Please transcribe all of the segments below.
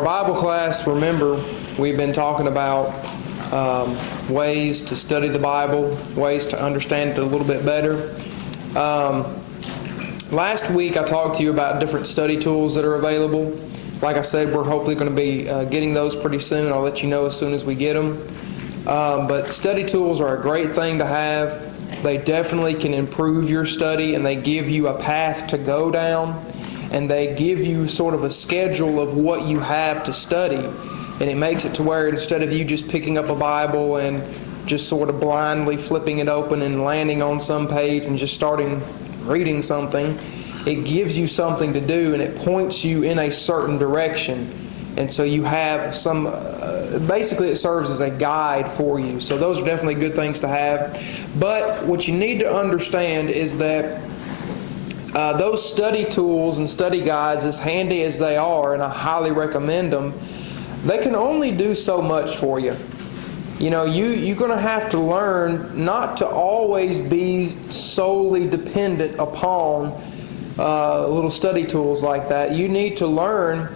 our Bible class, remember, we've been talking about ways to study the Bible, ways to understand it a little bit better. Last week I talked to you about different study tools that are available. Like I said, we're hopefully going to be getting those pretty soon. I'll let you know as soon as we get them. But study tools are a great thing to have. They definitely can improve your study, and they give you a path to go down, and they give you sort of a schedule of what you have to study. And it makes it to where instead of you just picking up a Bible and just sort of blindly flipping it open and landing on some page and just starting reading something, it gives you something to do, and it points you in a certain direction. And so you have some, basically it serves as a guide for you. So those are definitely good things to have. But what you need to understand is that those study tools and study guides, as handy as they are, and I highly recommend them, they can only do so much for you. You know, you're going to have to learn not to always be solely dependent upon little study tools like that. You need to learn,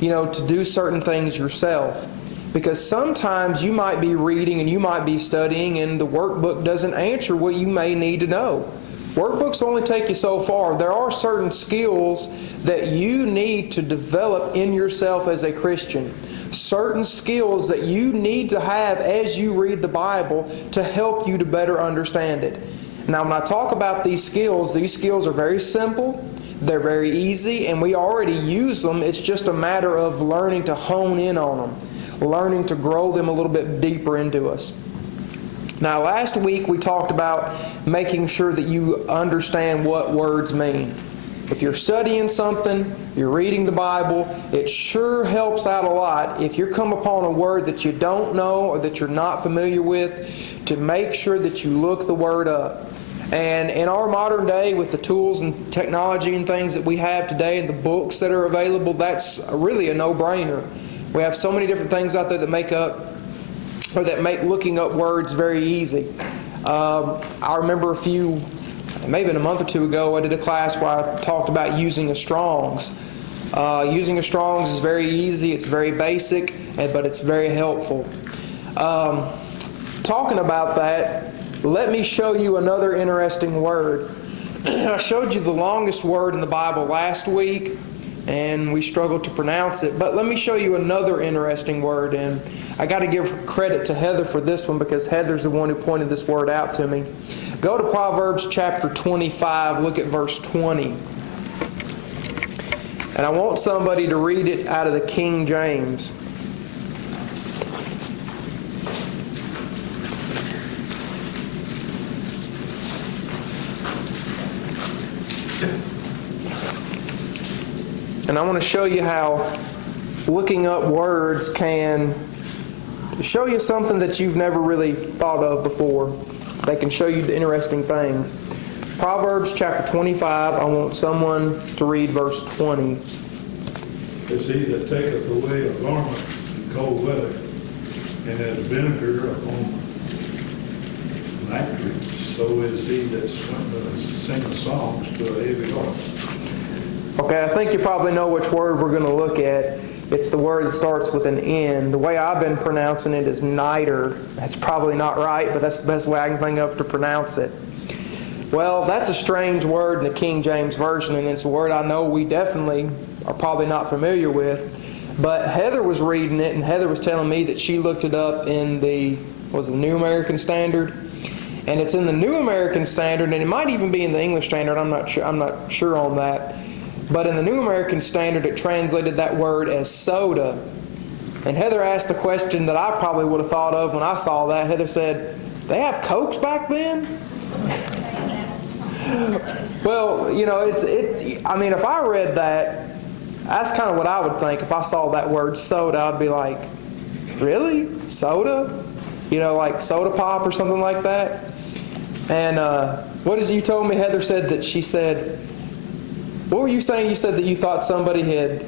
to do certain things yourself. Because sometimes you might be reading and you might be studying and the workbook doesn't answer what you may need to know. Workbooks only take you so far. There are certain skills that you need to develop in yourself as a Christian. Certain skills that you need to have as you read the Bible to help you to better understand it. Now, when I talk about these skills are very simple. They're very easy, and we already use them. It's just a matter of learning to hone in on them, learning to grow them a little bit deeper into us. Now, last week we talked about making sure that you understand what words mean. If you're studying something, you're reading the Bible, it sure helps out a lot if you come upon a word that you don't know or that you're not familiar with, to make sure that you look the word up. And in our modern day, with the tools and technology and things that we have today and the books that are available, that's really a no-brainer. We have so many different things out there that make looking up words very easy. I remember maybe a month or two ago, I did a class where I talked about using a Strong's. Using a Strong's is very easy, it's very basic, but it's very helpful. Talking about that, let me show you another interesting word. I showed you the longest word in the Bible last week, and we struggled to pronounce it. But let me show you another interesting word, and I got to give credit to Heather for this one because Heather's the one who pointed this word out to me. Go to Proverbs chapter 25, look at verse 20. And I want somebody to read it out of the King James. And I want to show you how looking up words can show you something that you've never really thought of before. They can show you the interesting things. Proverbs chapter 25, I want someone to read verse 20. Is he that taketh away a garment in cold weather, and adds vinegar upon night, so is he that singeth songs to a heavy heart. Okay, I think you probably know which word we're going to look at. It's the word that starts with an N. The way I've been pronouncing it is niter. That's probably not right, but that's the best way I can think of to pronounce it. Well, that's a strange word in the King James Version, and it's a word I know we definitely are probably not familiar with. But Heather was reading it, and Heather was telling me that she looked it up in the New American Standard. And it's in the New American Standard, and it might even be in the English Standard. I'm not sure on that. But in the New American Standard, it translated that word as soda. And Heather asked the question that I probably would have thought of when I saw that. Heather said, "They have Cokes back then?" Well, if I read that, that's kind of what I would think. If I saw that word soda, I'd be like, really? Soda? Like soda pop or something like that? And what is it you told me? Heather said that she said, what were you saying? You said that you thought somebody had...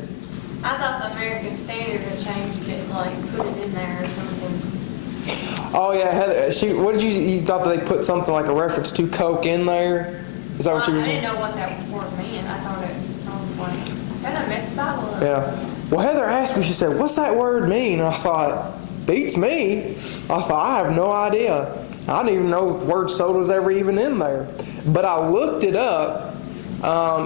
I thought the American Standard had changed it, like put it in there or something. Oh yeah, Heather, what did you thought that they put something like a reference to Coke in there? Is that what you were saying? I didn't know what that word meant. I was like, that doesn't mess the Bible up. Yeah. Well, Heather asked me, she said, what's that word mean? And I thought, beats me. I thought, I have no idea. I didn't even know the word soda was ever even in there. But I looked it up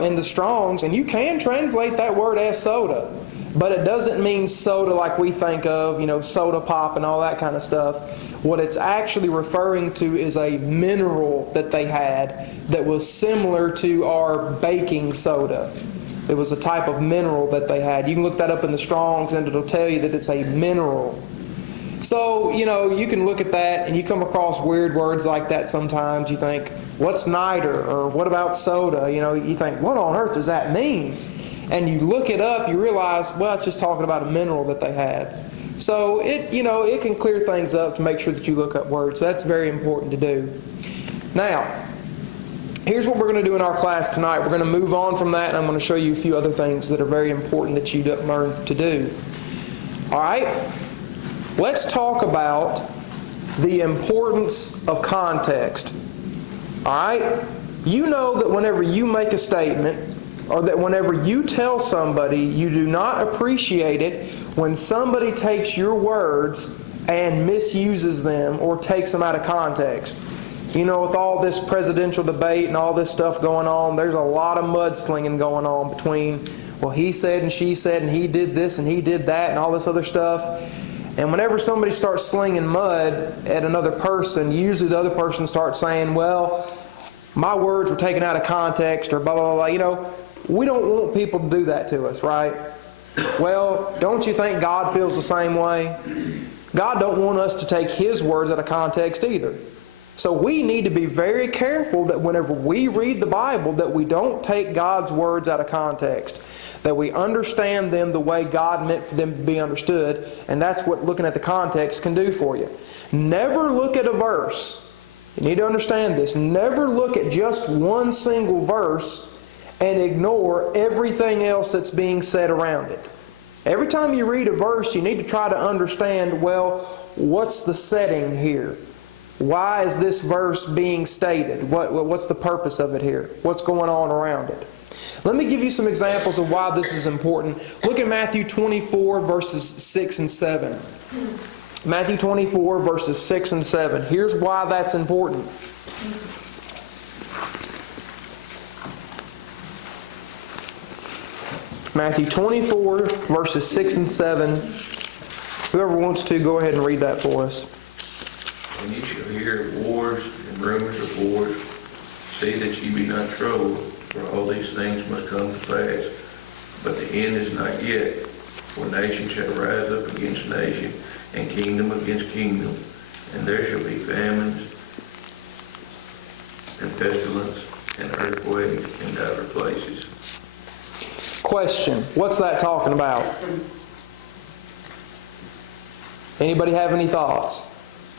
in the Strong's, and you can translate that word as soda. But it doesn't mean soda like we think of, soda pop and all that kind of stuff. What it's actually referring to is a mineral that they had that was similar to our baking soda. It was a type of mineral that they had. You can look that up in the Strong's and it'll tell you that it's a mineral. So, you can look at that and you come across weird words like that sometimes. You think, what's niter? Or what about soda? You think, what on earth does that mean? And you look it up, you realize, well, it's just talking about a mineral that they had. So it can clear things up to make sure that you look up words. So that's very important to do. Now, here's what we're going to do in our class tonight. We're going to move on from that, and I'm going to show you a few other things that are very important that you learn to do. All right? Let's talk about the importance of context. All right? You know that whenever you make a statement, or that whenever you tell somebody, you do not appreciate it when somebody takes your words and misuses them or takes them out of context. With all this presidential debate and all this stuff going on, there's a lot of mudslinging going on between, well, he said and she said and he did this and he did that and all this other stuff. And whenever somebody starts slinging mud at another person, usually the other person starts saying, well, my words were taken out of context or blah, blah, blah. We don't want people to do that to us, right? Well, don't you think God feels the same way? God don't want us to take His words out of context either. So we need to be very careful that whenever we read the Bible, that we don't take God's words out of context. That we understand them the way God meant for them to be understood. And that's what looking at the context can do for you. Never look at a verse. You need to understand this. Never look at just one single verse and ignore everything else that's being said around it. Every time you read a verse, you need to try to understand, well, what's the setting here? Why is this verse being stated? What's the purpose of it here? What's going on around it? Let me give you some examples of why this is important. Look at Matthew 24, verses 6 and 7. Matthew 24, verses 6 and 7. Here's why that's important. Matthew 24, verses 6 and 7. Whoever wants to, go ahead and read that for us. And ye shall hear of wars and rumors of wars. See that ye be not troubled, for all these things must come to pass. But the end is not yet. For nation shall rise up against nation, and kingdom against kingdom. And there shall be famines, and pestilence, and earthquakes in divers places. Question. What's that talking about? Anybody have any thoughts?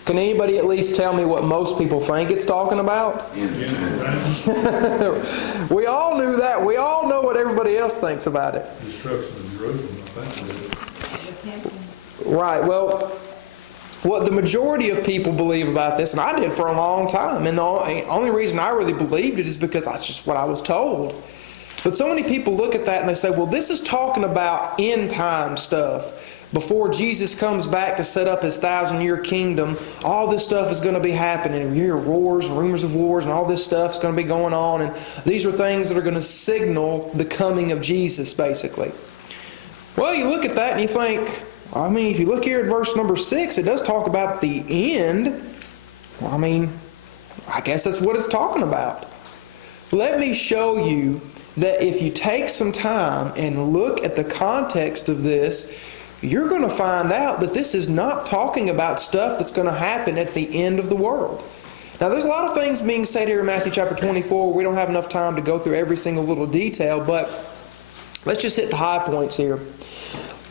Can anybody at least tell me what most people think it's talking about? We all knew that. We all know what everybody else thinks about it. Destruction of Jerusalem, I think. Right. Well, what the majority of people believe about this, and I did for a long time, and the only reason I really believed it is because that's just what I was told. But so many people look at that and they say, well, this is talking about end time stuff. Before Jesus comes back to set up His 1,000-year kingdom, all this stuff is going to be happening. You hear wars and rumors of wars and all this stuff is going to be going on. And these are things that are going to signal the coming of Jesus, basically. Well, you look at that and you think, if you look here at verse number 6, it does talk about the end. Well, I guess that's what it's talking about. Let me show you that if you take some time and look at the context of this, you're going to find out that this is not talking about stuff that's going to happen at the end of the world. Now, there's a lot of things being said here in Matthew chapter 24. We don't have enough time to go through every single little detail, but let's just hit the high points here.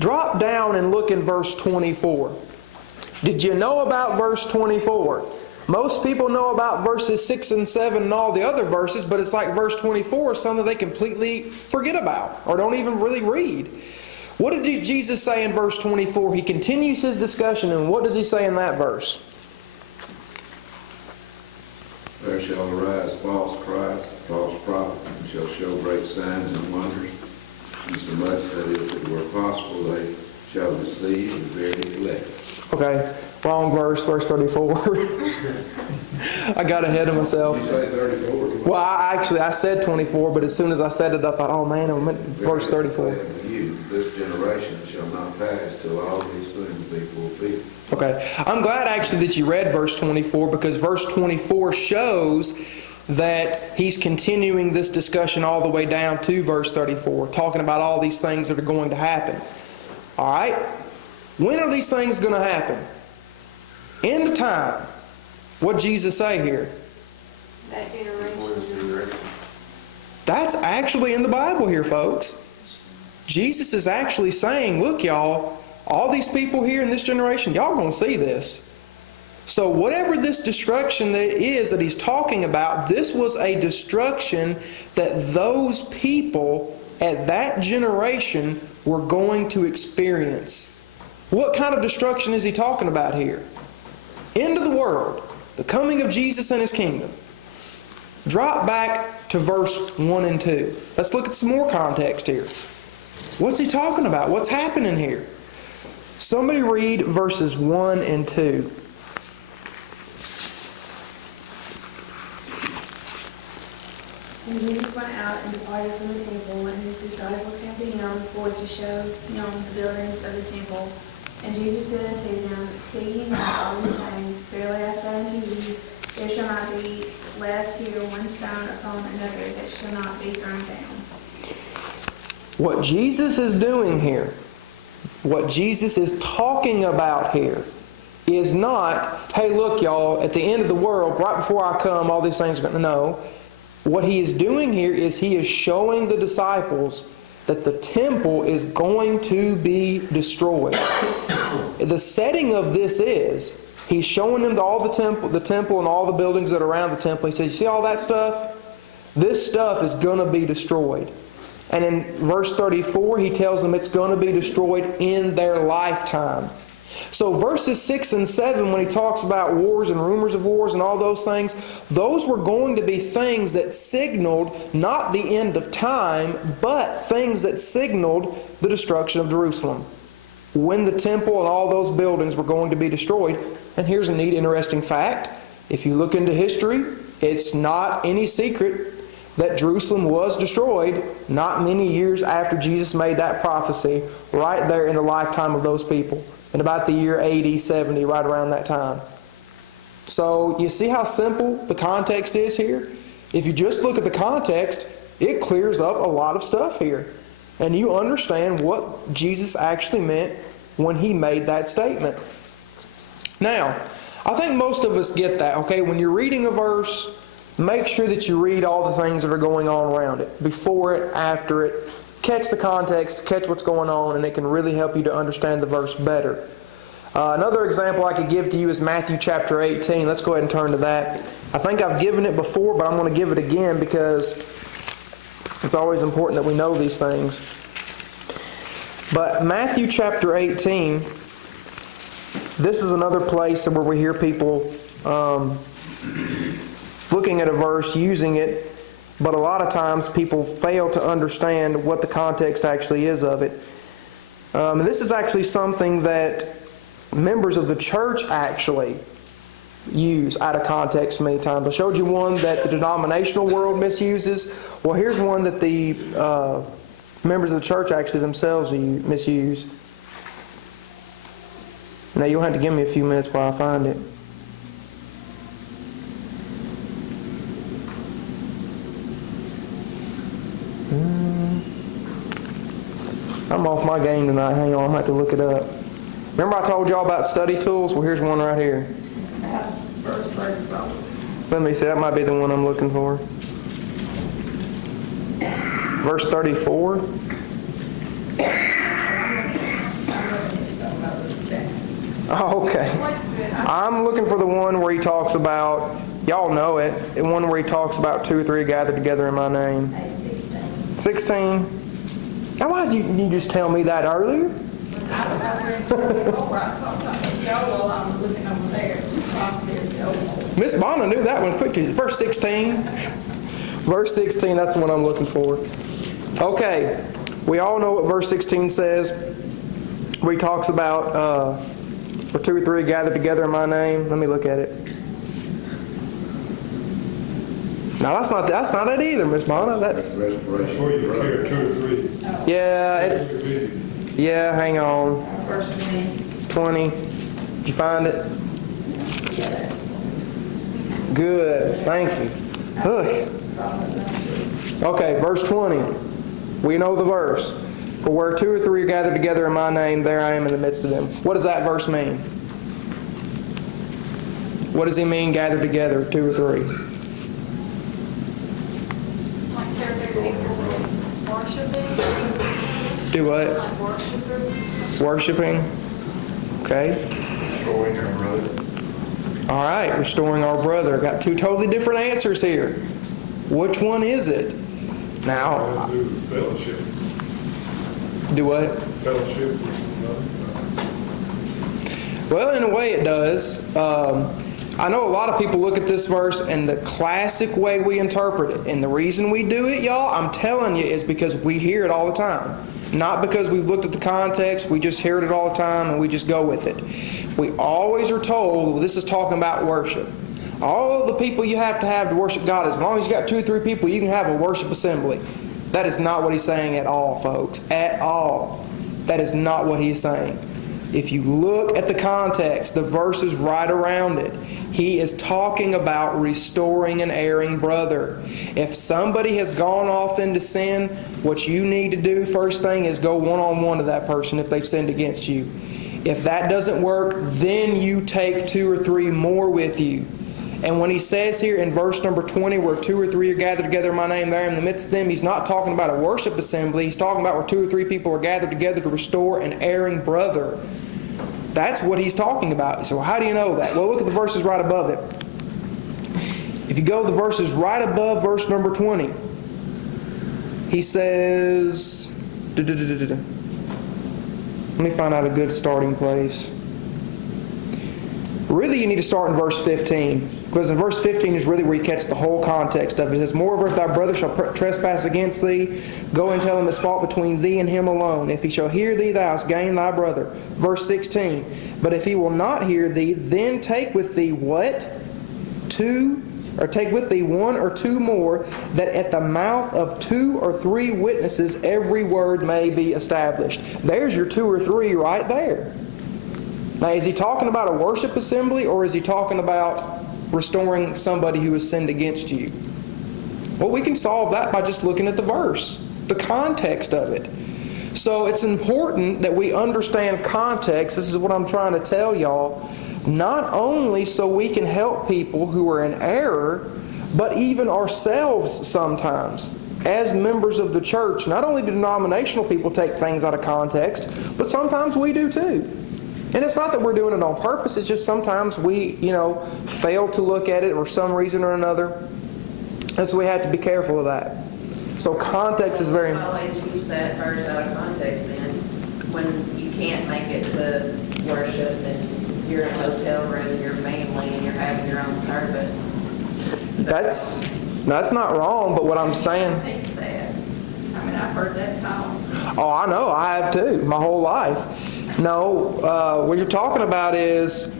Drop down and look in verse 24. Did you know about verse 24? Most people know about verses 6 and 7 and all the other verses, but it's like verse 24 is something they completely forget about or don't even really read. What did Jesus say in verse 24? He continues His discussion, and what does He say in that verse? There shall arise false Christ, false prophet, and shall show great signs and wonders, insomuch that if it were possible they shall receive and verily elect. Okay, wrong verse 34. I got ahead of myself. You say 34? Well, I said 24, but as soon as I said it, I thought, oh man, I meant verse 34. Verily say unto you, this generation shall not pass till all these things be fulfilled. Okay, I'm glad actually that you read verse 24, because verse 24 shows that he's continuing this discussion all the way down to verse 34, talking about all these things that are going to happen. All right? When are these things going to happen? End of time. What'd Jesus say here? That generation. That's actually in the Bible here, folks. Jesus is actually saying, look, y'all, all these people here in this generation, y'all going to see this. So whatever this destruction that is that he's talking about, this was a destruction that those people at that generation were going to experience. What kind of destruction is he talking about here? End of the world, the coming of Jesus and his kingdom. Drop back to verse 1 and 2. Let's look at some more context here. What's he talking about? What's happening here? Somebody read verses 1 and 2. And Jesus went out and departed from the temple, and his disciples came to him for to show him the buildings of the temple. And Jesus said unto them, See ye not all these things? Verily I say unto you, there shall not be left here one stone upon another that shall not be thrown down. What Jesus is doing here, what Jesus is talking about here, is not, hey, look, y'all, at the end of the world, right before I come, all these things are going to know. What he is doing here is he is showing the disciples that the temple is going to be destroyed. The setting of this is, he's showing them all the temple and all the buildings that are around the temple. He says, you see all that stuff? This stuff is going to be destroyed. And in verse 34, he tells them it's going to be destroyed in their lifetime. So verses 6 and 7, when he talks about wars and rumors of wars and all those things, those were going to be things that signaled not the end of time, but things that signaled the destruction of Jerusalem. When the temple and all those buildings were going to be destroyed. And here's a neat, interesting fact. If you look into history, it's not any secret that Jerusalem was destroyed not many years after Jesus made that prophecy, right there in the lifetime of those people. In about the year 80, 70, right around that time. So you see how simple the context is here? If you just look at the context, it clears up a lot of stuff here. And you understand what Jesus actually meant when he made that statement. Now, I think most of us get that, okay? When you're reading a verse, make sure that you read all the things that are going on around it, before it, after it. Catch the context, catch what's going on, and it can really help you to understand the verse better. Another example I could give to you is Matthew chapter 18. Let's go ahead and turn to that. I think I've given it before, but I'm going to give it again because it's always important that we know these things. But Matthew chapter 18, this is another place where we hear people looking at a verse, using it, but a lot of times people fail to understand what the context actually is of it. And this is actually something that members of the church actually use out of context many times. I showed you one that the denominational world misuses. Well, here's one that the members of the church actually themselves misuse. Now, you'll have to give me a few minutes while I find it. I'm off my game tonight. Hang on, I'm going to have to look it up. Remember I told y'all about study tools? Well, here's one right here. Let me see, that might be the one I'm looking for. Verse 34. Oh, okay. I'm looking for the one where he talks about, y'all know it, the one where he talks about 2 or 3 gathered together in my name. 16. Now, why did you just tell me that earlier? Miss Bonner knew that one quick. Verse 16. Verse 16, that's the one I'm looking for. Okay. We all know what verse 16 says, where he talks about where 2 or 3 gathered together in my name. Let me look at it. No, that's not it either, Miss Mona. That's Restoration. Before you carry 2 or 3. yeah. Hang on. Verse 20. 20. Did you find it? Good. Thank you. Ugh. Okay, verse 20. We know the verse. For where 2 or 3 are gathered together in my name, there I am in the midst of them. What does that verse mean? What does he mean, gathered together, 2 or 3? Like there people worshiping, Do what? like worshipers. Worshiping. Okay. Restoring our brother. All right, restoring our brother. Got 2 totally different answers here. Which one is it? Now, Do fellowship. do what? Fellowship. Well, in a way it does. I know a lot of people look at this verse and the classic way we interpret it. And the reason we do it, y'all, I'm telling you, is because we hear it all the time. Not because we've looked at the context, we just hear it all the time and we just go with it. We always are told, well, this is talking about worship. All of the people you have to worship God, as long as you got 2 or 3 people, you can have a worship assembly. That is not what he's saying at all, folks. At all. That is not what he's saying. If you look at the context, the verses right around it, he is talking about restoring an erring brother. If somebody has gone off into sin, what you need to do first thing is go one-on-one to that person if they've sinned against you. If that doesn't work, then you take 2 or 3 more with you. And when he says here in verse number 20, where 2 or 3 are gathered together in my name, there in the midst of them, he's not talking about a worship assembly. He's talking about where 2 or 3 people are gathered together to restore an erring brother. That's what he's talking about. So how do you know that? Well, look at the verses right above it. If you go to the verses right above verse number 20, he says, let me find out a good starting place. Really, you need to start in verse 15, because in verse 15 is really where you catch the whole context of it. It says, moreover, if thy brother shall trespass against thee, go and tell him his fault between thee and him alone. If he shall hear thee, thou hast gained thy brother. Verse 16, but if he will not hear thee, then take with thee what? 2, or take with thee 1 or 2 more, that at the mouth of 2 or 3 witnesses every word may be established. There's your 2 or 3 right there. Now, is he talking about a worship assembly, or is he talking about restoring somebody who has sinned against you? Well, we can solve that by just looking at the verse, the context of it. So it's important that we understand context. This is what I'm trying to tell y'all. Not only so we can help people who are in error, but even ourselves sometimes. As members of the church, not only do denominational people take things out of context, but sometimes we do too. And it's not that we're doing it on purpose, it's just sometimes we, fail to look at it for some reason or another. And so we have to be careful of that. So context is very important. Always use that verse out of context then, when you can't make it to worship and you're in a hotel room, your family, and you're having your own service. That's not wrong, but what I'm saying... Fix that. I mean, I've heard that talk. Oh, I know, I have too, my whole life. No, what you're talking about is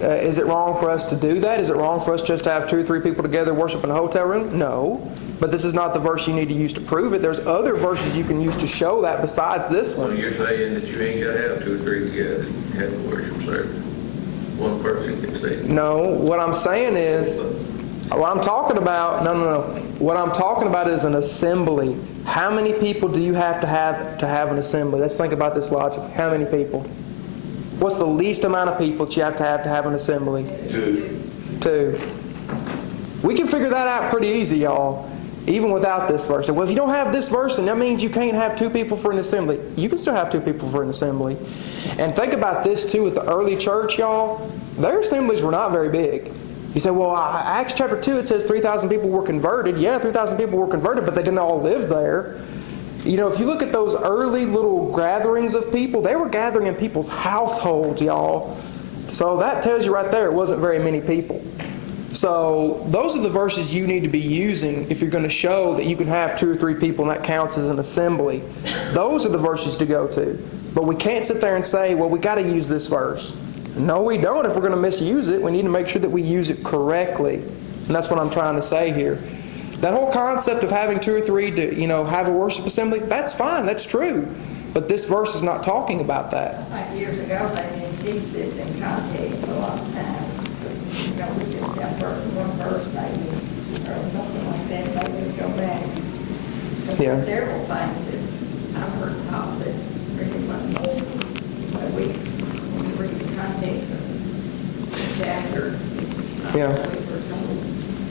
it wrong for us to do that? Is it wrong for us just to have 2 or 3 people together worship in a hotel room? No. But this is not the verse you need to use to prove it. There's other verses you can use to show that besides this So one. you're saying that you ain't got to have 2 or 3 together to have a worship service? One person can say. No, what I'm saying is, what I'm talking about, no. What I'm talking about is an assembly. How many people do you have to have an assembly? Let's think about this logic. How many people? What's the least amount of people that you have to have an assembly? 2. We can figure that out pretty easy, y'all, even without this verse. Well, if you don't have this verse, then that means you can't have 2 people for an assembly. You can still have 2 people for an assembly. And think about this, too, with the early church, y'all. Their assemblies were not very big. You say, well, Acts chapter 2, it says 3,000 people were converted. Yeah, 3,000 people were converted, but they didn't all live there. If you look at those early little gatherings of people, they were gathering in people's households, y'all. So that tells you right there it wasn't very many people. So those are the verses you need to be using if you're going to show that you can have 2 or 3 people and that counts as an assembly. Those are the verses to go to. But we can't sit there and say, well, we got to use this verse. No, we don't. If we're going to misuse it, we need to make sure that we use it correctly. And that's what I'm trying to say here. That whole concept of having 2 or 3 to, have a worship assembly, that's fine, that's true. But this verse is not talking about that. Like years ago, they didn't teach this in context a lot of times, because, we just got one verse maybe, or something like that, they would go back. But Yeah. there's several things that I've heard taught that really wasn't, but when we read the context of the chapter, it's not Yeah. what we were told.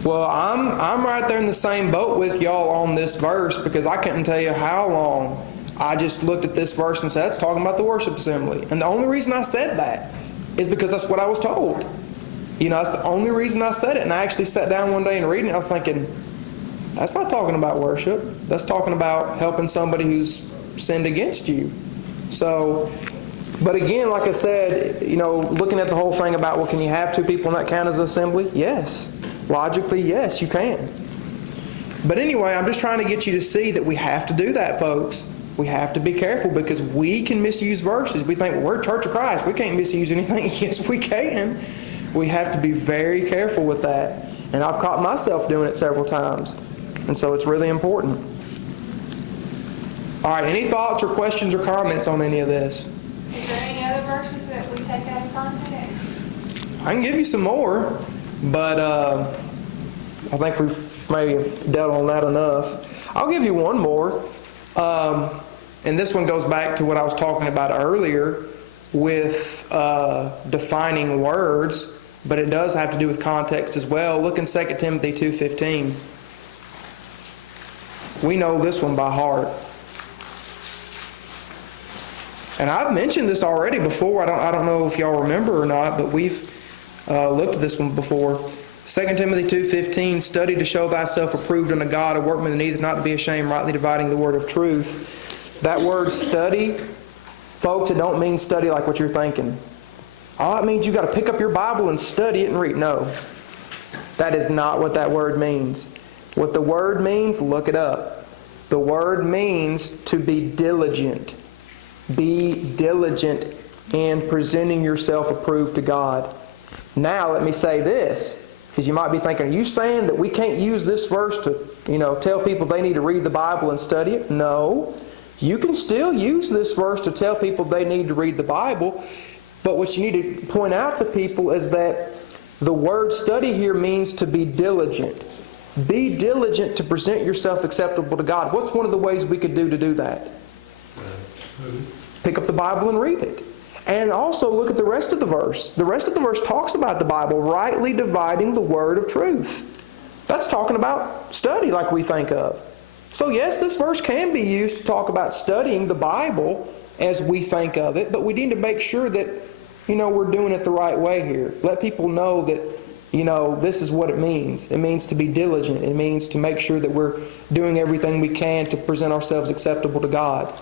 Well, I'm right there in the same boat with y'all on this verse, because I couldn't tell you how long I just looked at this verse and said, that's talking about the worship assembly. And the only reason I said that is because that's what I was told. That's the only reason I said it. And I actually sat down one day and reading it, I was thinking, that's not talking about worship. That's talking about helping somebody who's sinned against you. So, but again, like I said, looking at the whole thing about, well, can you have 2 people in that count as an assembly? Yes. Logically, yes, you can. But anyway, I'm just trying to get you to see that we have to do that, folks. We have to be careful, because we can misuse verses. We think, well, we're Church of Christ. We can't misuse anything. Yes, we can. We have to be very careful with that. And I've caught myself doing it several times. And so it's really important. All right, any thoughts or questions or comments on any of this? Is there any other verses that we take out of context? I can give you some more, but I think we've maybe dealt on that enough. I'll give you one more. And this one goes back to what I was talking about earlier with defining words, but it does have to do with context as well. Look in 2 Timothy 2:15. We know this one by heart. And I've mentioned this already before. I don't know if y'all remember or not, but we've looked at this one before. 2 Timothy 2:15, study to show thyself approved unto God, a workman that needeth not to be ashamed, rightly dividing the word of truth. That word study, folks, it don't mean study like what you're thinking. All it means you got to pick up your Bible and study it and read. No, that is not what that word means. What the word means, look it up. The word means to be diligent. Be diligent in presenting yourself approved to God. Now, let me say this, because you might be thinking, are you saying that we can't use this verse to, tell people they need to read the Bible and study it? No. You can still use this verse to tell people they need to read the Bible, but what you need to point out to people is that the word study here means to be diligent. Be diligent to present yourself acceptable to God. What's one of the ways we could do that? Pick up the Bible and read it. And also look at the rest of the verse. The rest of the verse talks about the Bible rightly dividing the word of truth. That's talking about study like we think of. So yes, this verse can be used to talk about studying the Bible as we think of it, but we need to make sure that, we're doing it the right way here. Let people know that, this is what it means. It means to be diligent. It means to make sure that we're doing everything we can to present ourselves acceptable to God.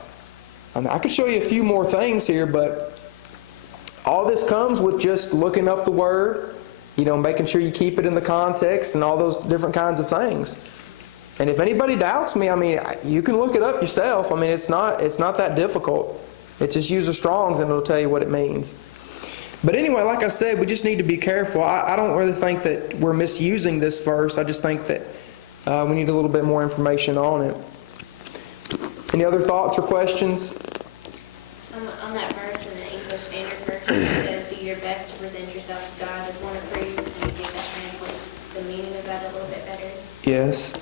I could show you a few more things here, but all this comes with just looking up the Word, making sure you keep it in the context and all those different kinds of things. And if anybody doubts me, you can look it up yourself. It's not that difficult. It's just use the Strong's and it'll tell you what it means. But anyway, like I said, we just need to be careful. I don't really think that we're misusing this verse. I just think that we need a little bit more information on it. Any other thoughts or questions? On that verse in the English Standard Version, it says, do your best to present yourself to God as one approved. Can you give that translate the meaning of that a little bit better? Yes.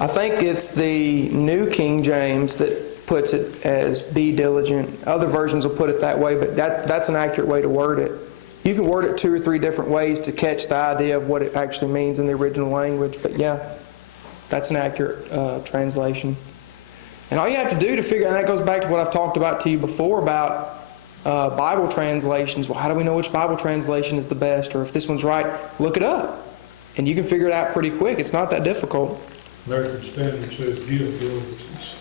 I think it's the New King James that puts it as be diligent. Other versions will put it that way, but that's an accurate way to word it. You can word it 2 or 3 different ways to catch the idea of what it actually means in the original language, but yeah, that's an accurate translation. And all you have to do to figure, and that goes back to what I've talked about to you before about Bible translations. Well, how do we know which Bible translation is the best? Or if this one's right, look it up. And you can figure it out pretty quick. It's not that difficult. American Standard says give diligence.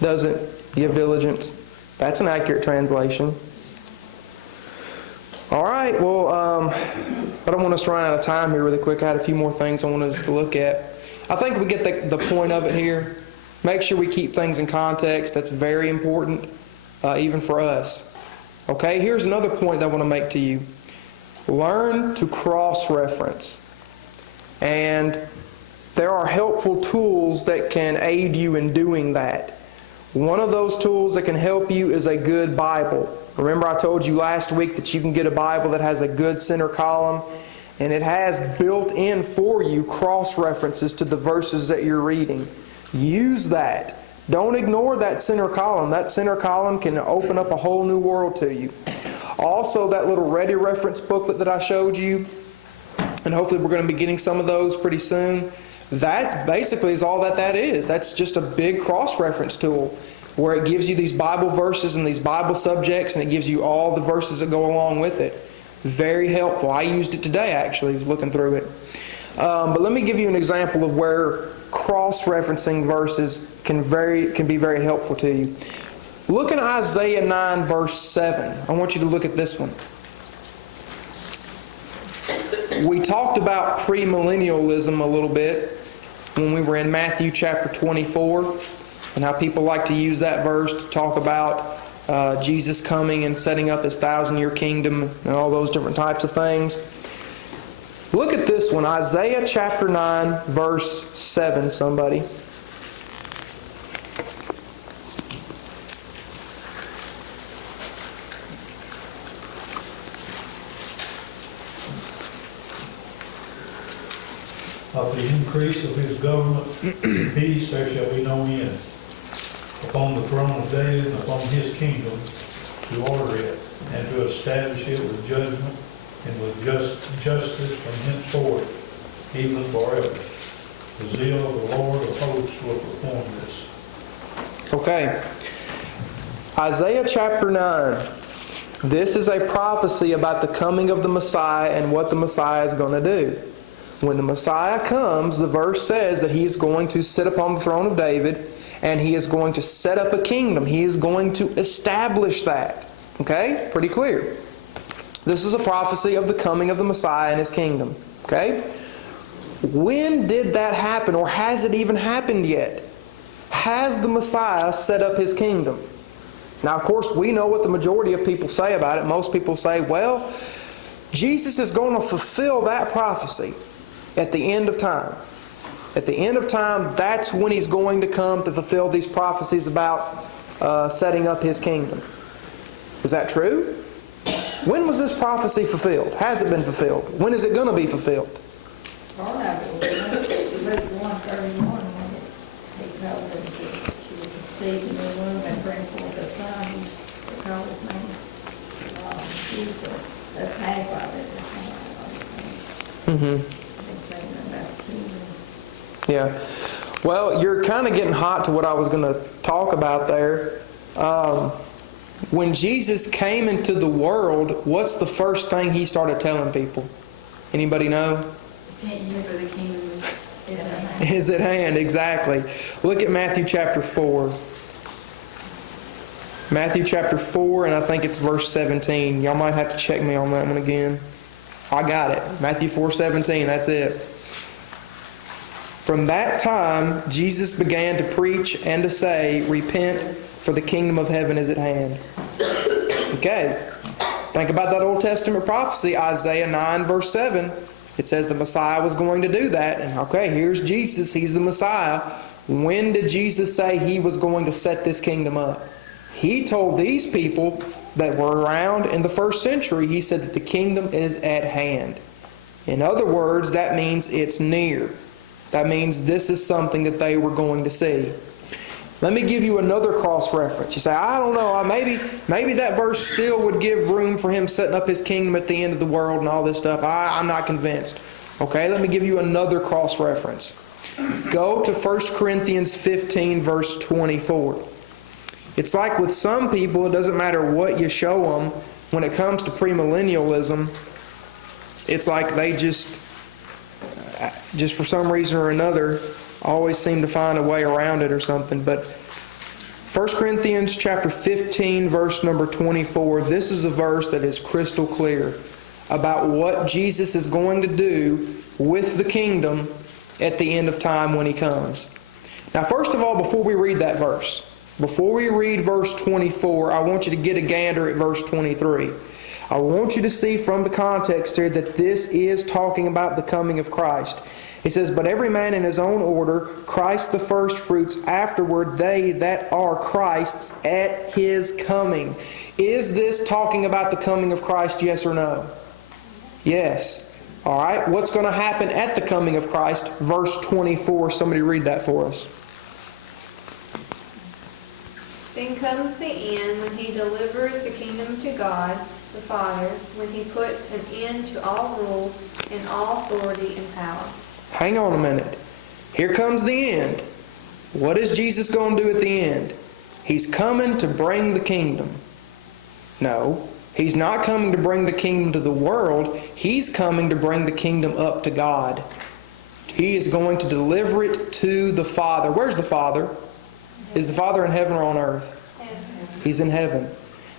Does it? Give diligence. That's an accurate translation. All right, well, I don't want us to run out of time here really quick. I had a few more things I wanted us to look at. I think we get the point of it here. Make sure we keep things in context. That's very important, even for us. Okay, here's another point that I want to make to you. Learn to cross-reference. And there are helpful tools that can aid you in doing that. One of those tools that can help you is a good Bible. Remember I told you last week that you can get a Bible that has a good center column, and it has built in for you cross-references to the verses that you're reading. Use that. Don't ignore that center column. That center column can open up a whole new world to you. Also, that little Ready reference booklet that I showed you, and hopefully we're going to be getting some of those pretty soon. That basically is all that is. That's just a big cross-reference tool where it gives you these Bible verses and these Bible subjects, and it gives you all the verses that go along with it. Very helpful. I used it today, actually. I was looking through it. But let me give you an example of where cross-referencing verses can be very helpful to you. Look in Isaiah 9, verse 7. I want you to look at this one. We talked about premillennialism a little bit when we were in Matthew chapter 24, and how people like to use that verse to talk about Jesus coming and setting up His 1,000-year kingdom and all those different types of things. Look at this one, Isaiah chapter 9, verse 7, somebody. Of the increase of his government and peace there shall be no end. Upon the throne of David and upon his kingdom, to order it and to establish it with judgment and with justice from henceforth, even forever. The zeal of the Lord of hosts will perform this. Okay. Isaiah chapter 9. This is a prophecy about the coming of the Messiah and what the Messiah is going to do. When the Messiah comes, the verse says that He is going to sit upon the throne of David, and He is going to set up a kingdom. He is going to establish that. Okay? Pretty clear. This is a prophecy of the coming of the Messiah and His kingdom. Okay? When did that happen, or has it even happened yet? Has the Messiah set up His kingdom? Now, of course, we know what the majority of people say about it. Most people say, well, Jesus is going to fulfill that prophecy at the end of time. At the end of time, that's when He's going to come to fulfill these prophecies about setting up His kingdom. Is that true? When was this prophecy fulfilled? Has it been fulfilled? When is it going to be fulfilled? Part of it was Luke 1:31, when he told us that she would conceive in the womb and bring forth a son, he called his name Jesus. That's half of it. Mm-hmm. Yeah. Well, you're kind of getting hot to what I was going to talk about there. When Jesus came into the world, what's the first thing He started telling people? Anybody know? Repent ye, for the kingdom is at hand. Is at hand, exactly. Look at Matthew chapter 4. Matthew chapter 4, and I think it's verse 17. Y'all might have to check me on that one again. I got it. Matthew 4:17, that's it. From that time, Jesus began to preach and to say, repent, for the kingdom of heaven is at hand. Okay. Think about that Old Testament prophecy, Isaiah 9, verse 7. It says the Messiah was going to do that. And okay, here's Jesus. He's the Messiah. When did Jesus say He was going to set this kingdom up? He told these people that were around in the first century, He said that the kingdom is at hand. In other words, that means it's near. That means this is something that they were going to see. Let me give you another cross-reference. You say, I don't know, maybe that verse still would give room for Him setting up His kingdom at the end of the world and all this stuff. I'm not convinced. Okay, let me give you another cross-reference. Go to 1 Corinthians 15, verse 24. It's like with some people, it doesn't matter what you show them. When it comes to premillennialism, it's like they just for some reason or another, always seem to find a way around it or something. But 1 Corinthians chapter 15, verse number 24, this is a verse that is crystal clear about what Jesus is going to do with the kingdom at the end of time when He comes. Now, first of all, before we read that verse, before we read verse 24, I want you to get a gander at verse 23. I want you to see from the context here that this is talking about the coming of Christ. It says, "But every man in his own order, Christ the first fruits, afterward they that are Christ's at His coming." Is this talking about the coming of Christ, yes or no? Yes. All right, what's going to happen at the coming of Christ? Verse 24, somebody read that for us. Then comes the end when He delivers the kingdom to God the Father, when He puts an end to all rule and all authority and power. Hang on a minute. Here comes the end. What is Jesus going to do at the end? He's coming to bring the kingdom. No, He's not coming to bring the kingdom to the world. He's coming to bring the kingdom up to God. He is going to deliver it to the Father. Where's the Father? Is the Father in heaven or on earth? He's in heaven.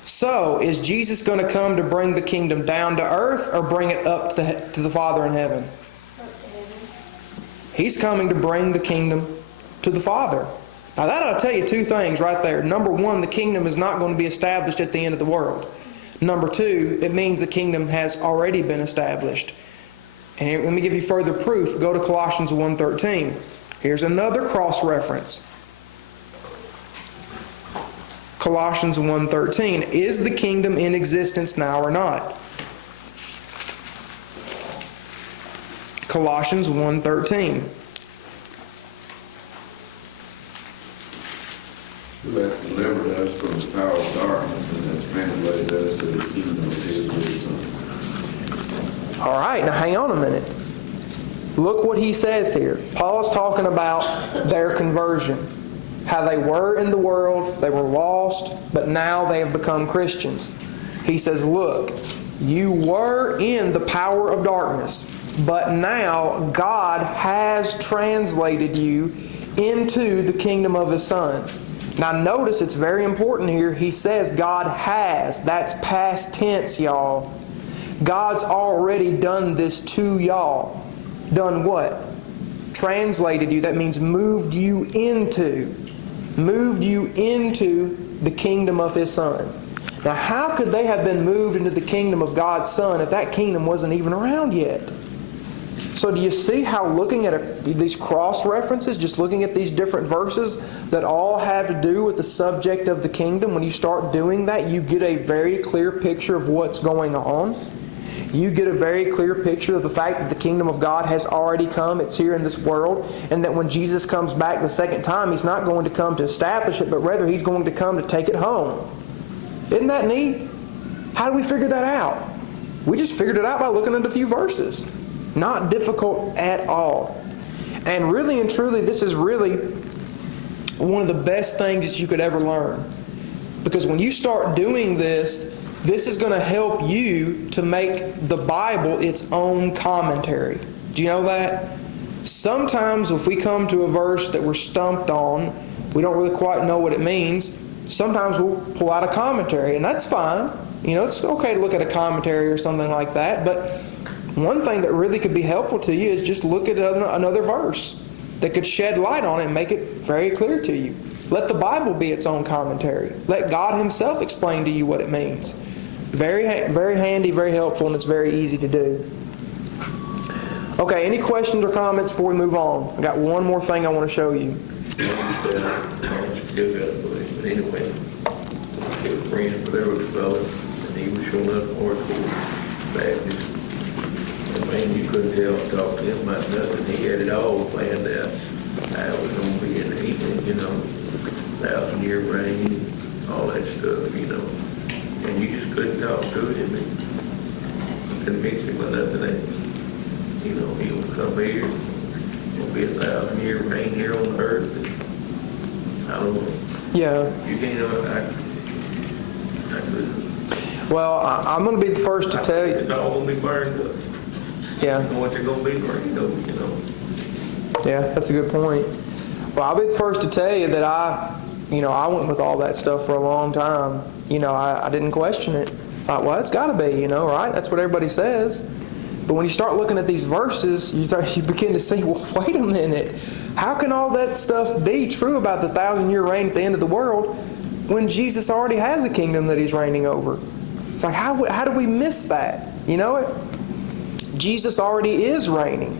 So, is Jesus going to come to bring the kingdom down to earth or bring it up to the Father in heaven? He's coming to bring the kingdom to the Father. Now that ought to tell you two things right there. Number one, the kingdom is not going to be established at the end of the world. Number two, it means the kingdom has already been established. And here, let me give you further proof. Go to Colossians 1:13. Here's another cross-reference. Colossians 1:13. Is the kingdom in existence now or not? Colossians 1:13. Who hath delivered us from the power of darkness and hath translated us to the kingdom of His dear Son. All right, now hang on a minute. Look what he says here. Paul's talking about their conversion. How they were in the world, they were lost, but now they have become Christians. He says, look, you were in the power of darkness, but now God has translated you into the kingdom of His Son. Now notice it's very important here. He says God has. That's past tense, y'all. God's already done this to y'all. Done what? Translated you. That means moved you into the kingdom of His Son. Now how could they have been moved into the kingdom of God's Son if that kingdom wasn't even around yet? So do you see how looking at these cross-references, just looking at these different verses that all have to do with the subject of the kingdom, when you start doing that, you get a very clear picture of what's going on. You get a very clear picture of the fact that the kingdom of God has already come. It's here in this world. And that when Jesus comes back the second time, He's not going to come to establish it, but rather He's going to come to take it home. Isn't that neat? How do we figure that out? We just figured it out by looking at a few verses. Not difficult at all. And really and truly, this is really one of the best things that you could ever learn. Because when you start doing this, this is going to help you to make the Bible its own commentary. Do you know that? Sometimes if we come to a verse that we're stumped on, we don't really quite know what it means, sometimes we'll pull out a commentary, and that's fine. You know, it's okay to look at a commentary or something like that, but one thing that really could be helpful to you is just look at another verse that could shed light on it and make it very clear to you. Let the Bible be its own commentary. Let God Himself explain to you what it means. Very, very handy, very helpful, and it's very easy to do. Okay, any questions or comments before we move on? I got one more thing I want to show you. But anyway, I had a friend, but there was a fellow, and he was showing up hardcore Baptist. And man, you couldn't tell, talk to him about nothing. He had it all planned out. How it was going to be in the evening, 1,000-year reign, all that stuff, And you just couldn't talk to him and convince him of nothing else. He will come here, it'll be 1,000-year reign here on earth. And I don't know. Yeah. You can't, I couldn't. Well, I'm going to be the first to tell you. It's all going to be burned up. Yeah. What you're going to be burned up, Yeah, that's a good point. Well, I'll be the first to tell you that I went with all that stuff for a long time. I didn't question it. Thought, well, it's got to be, right? That's what everybody says. But when you start looking at these verses, you begin to see, well, wait a minute. How can all that stuff be true about the 1,000-year reign at the end of the world when Jesus already has a kingdom that he's reigning over? It's like, how do we miss that? You know it? Jesus already is reigning.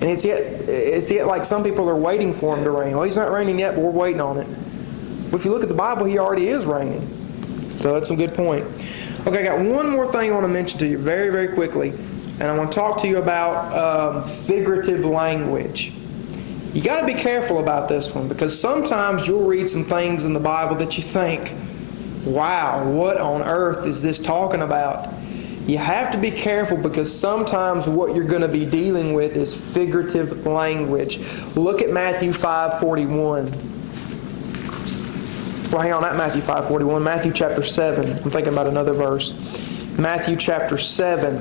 And it's yet like some people are waiting for him to reign. Well, he's not reigning yet, but we're waiting on it. But if you look at the Bible, he already is reigning. So that's a good point. Okay, I got one more thing I want to mention to you very, very quickly. And I want to talk to you about figurative language. You got to be careful about this one, because sometimes you'll read some things in the Bible that you think, wow, what on earth is this talking about? You have to be careful, because sometimes what you're going to be dealing with is figurative language. Look at Matthew 5:41. Well, hang on, not Matthew 5:41. Matthew chapter 7. I'm thinking about another verse. Matthew chapter 7.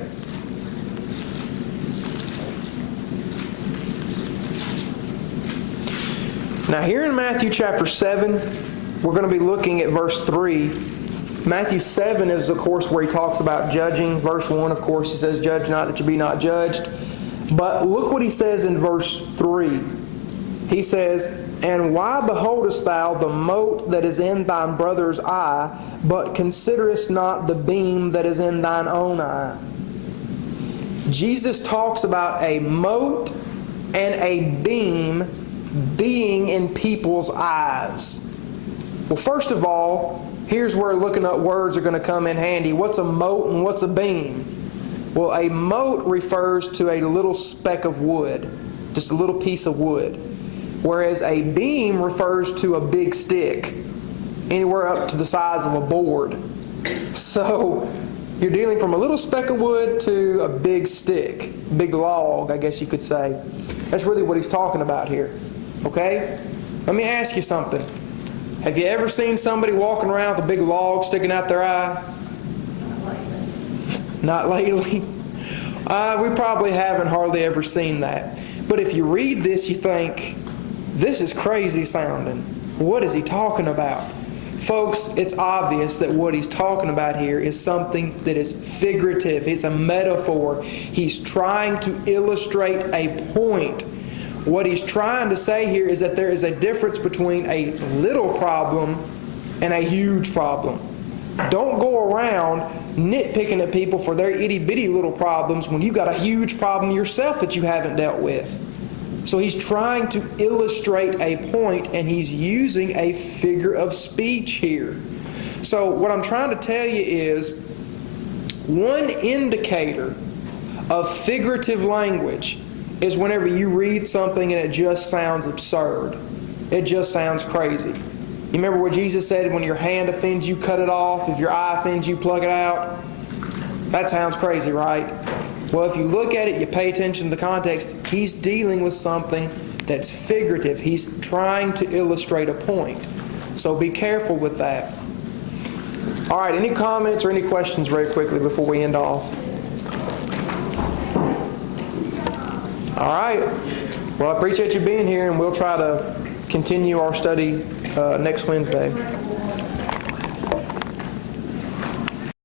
Now here in Matthew chapter 7, we're going to be looking at verse 3. Matthew 7 is, of course, where he talks about judging. Verse 1, of course, he says, "Judge not that you be not judged." But look what he says in verse 3. He says, "And why beholdest thou the mote that is in thine brother's eye, but considerest not the beam that is in thine own eye?" Jesus talks about a mote and a beam being in people's eyes. Well, first of all, here's where looking up words are going to come in handy. What's a mote and what's a beam? Well, a mote refers to a little speck of wood, just a little piece of wood. Whereas a beam refers to a big stick, anywhere up to the size of a board. So you're dealing from a little speck of wood to a big stick, big log, I guess you could say. That's really what he's talking about here. Okay? Let me ask you something. Have you ever seen somebody walking around with a big log sticking out their eye? Not lately. We probably haven't hardly ever seen that. But if you read this, you think, this is crazy sounding. What is he talking about? Folks, it's obvious that what he's talking about here is something that is figurative. It's a metaphor. He's trying to illustrate a point. What he's trying to say here is that there is a difference between a little problem and a huge problem. Don't go around nitpicking at people for their itty-bitty little problems when you've got a huge problem yourself that you haven't dealt with. So he's trying to illustrate a point, and he's using a figure of speech here. So what I'm trying to tell you is, one indicator of figurative language is whenever you read something and it just sounds absurd. It just sounds crazy. You remember what Jesus said, when your hand offends you, cut it off. If your eye offends you, plug it out. That sounds crazy, right? Well, if you look at it, you pay attention to the context, he's dealing with something that's figurative. He's trying to illustrate a point. So be careful with that. All right, any comments or any questions very quickly before we end off? All right. Well, I appreciate you being here, and we'll try to continue our study next Wednesday.